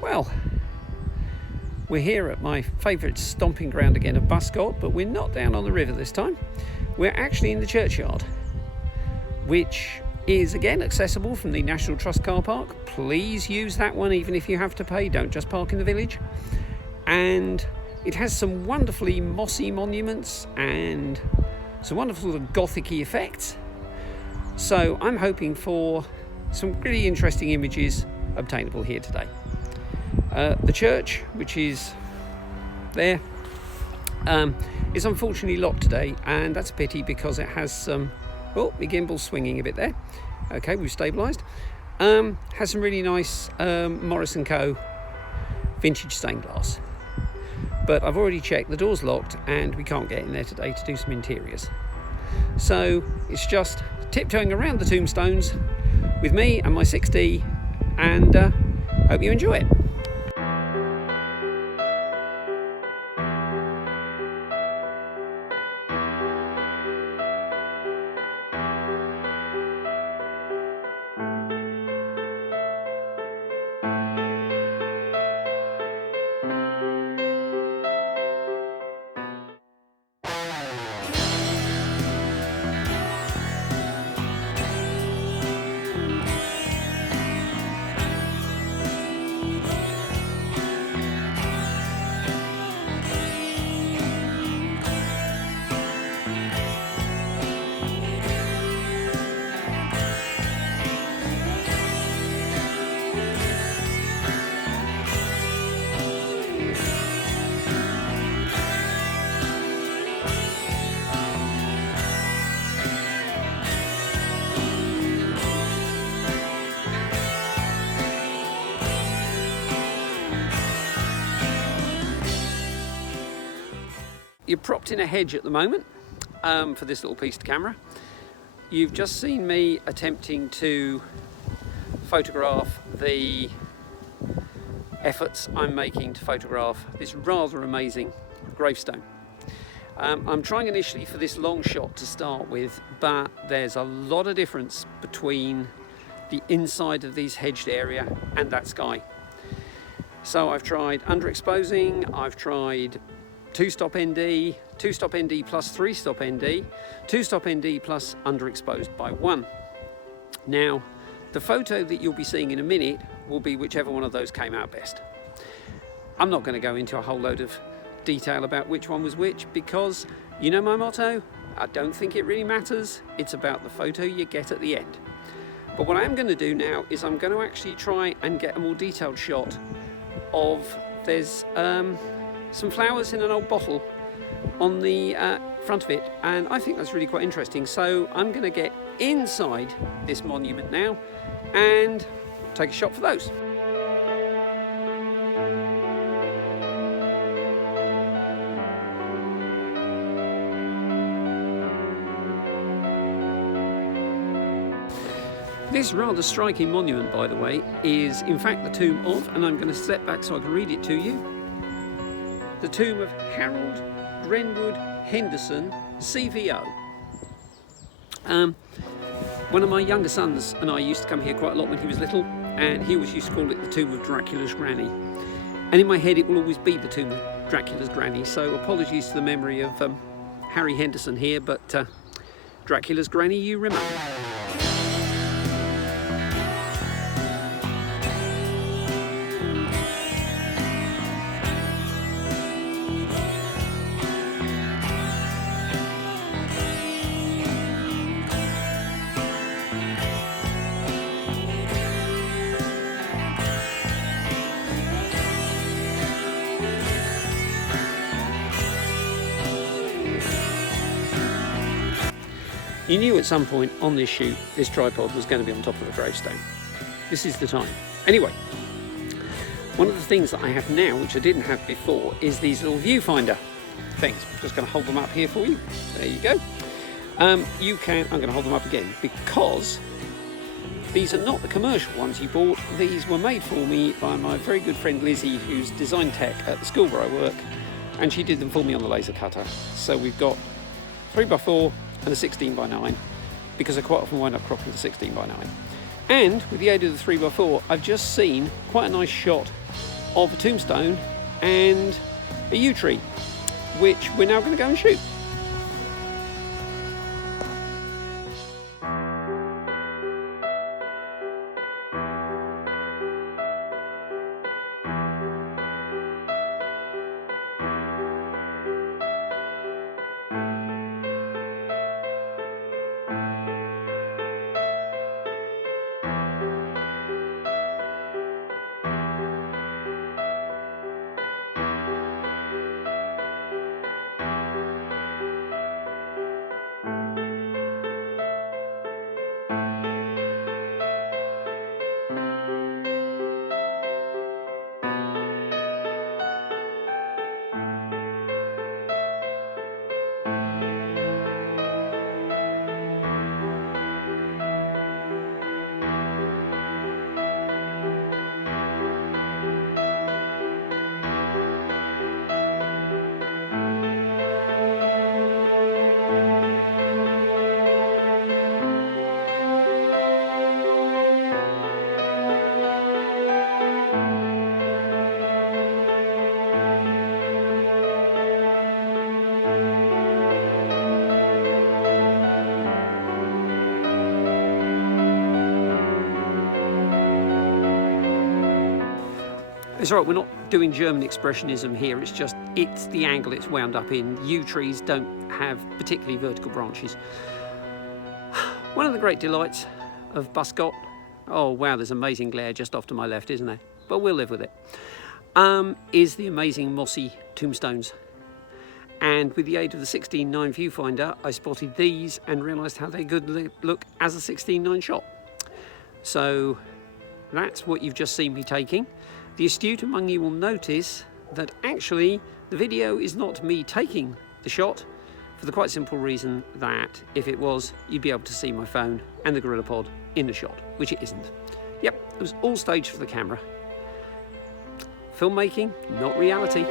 Well, we're here at my favourite stomping ground again of Buscot, but we're not down on the river this time. We're actually in the churchyard, which is again accessible from the National Trust car park. Please use that one even if you have to pay, don't just park in the village. And it has some wonderfully mossy monuments and some wonderful gothic-y effects. So I'm hoping for some really interesting images obtainable here today. The church, which is there, is unfortunately locked today, and that's a pity because it has some... Oh, my gimbal's swinging a bit there. Okay, we've stabilised. Has some really nice Morris & Co. vintage stained glass. But I've already checked, the door's locked and we can't get in there today to do some interiors. So it's just tiptoeing around the tombstones with me and my 6D, and hope you enjoy it. You're propped in a hedge at the moment for this little piece to camera. You've just seen me attempting to photograph the efforts I'm making to photograph this rather amazing gravestone. I'm trying initially for this long shot to start with, but there's a lot of difference between the inside of this hedged area and that sky. So I've tried underexposing, I've tried 2-stop ND, 2-stop ND plus 3-stop ND, 2-stop ND plus underexposed by 1. Now, the photo that you'll be seeing in a minute will be whichever one of those came out best. I'm not going to go into a whole load of detail about which one was which, because you know my motto, I don't think it really matters, it's about the photo you get at the end. But what I am going to do now is I'm going to actually try and get a more detailed shot of, there's some flowers in an old bottle on the front of it, and I think that's really quite interesting. So I'm going to get inside this monument now and take a shot for those. This rather striking monument, by the way, is in fact the tomb of, and I'm going to step back so I can read it to you, the tomb of Harold Drenwood Henderson, CVO. One of my younger sons and I used to come here quite a lot when he was little, and he always used to call it the tomb of Dracula's granny. And in my head it will always be the tomb of Dracula's granny, so apologies to the memory of Harry Henderson here, but Dracula's granny you remain. You knew at some point on this shoot, this tripod was going to be on top of a gravestone. This is the time. Anyway, one of the things that I have now, which I didn't have before, is these little viewfinder things. I'm just going to hold them up here for you. There you go. I'm going to hold them up again because these are not the commercial ones you bought. These were made for me by my very good friend Lizzie, who's design tech at the school where I work, and she did them for me on the laser cutter. So we've got 3x4 and a 16x9, because I quite often wind up cropping the 16x9. And with the aid of the 3x4, I've just seen quite a nice shot of a tombstone and a yew tree, which we're now going to go and shoot. It's all right, we're not doing German expressionism here, it's the angle it's wound up in. Yew trees don't have particularly vertical branches. One of the great delights of Buscot, oh wow, there's amazing glare just off to my left, isn't there? But we'll live with it, is the amazing mossy tombstones. And with the aid of the 16:9 viewfinder, I spotted these and realised how they could look as a 16:9 shot. So that's what you've just seen me taking. The astute among you will notice that actually the video is not me taking the shot, for the quite simple reason that if it was, you'd be able to see my phone and the gorilla pod in the shot, which it isn't. Yep, it was all staged for the camera. Filmmaking, not reality.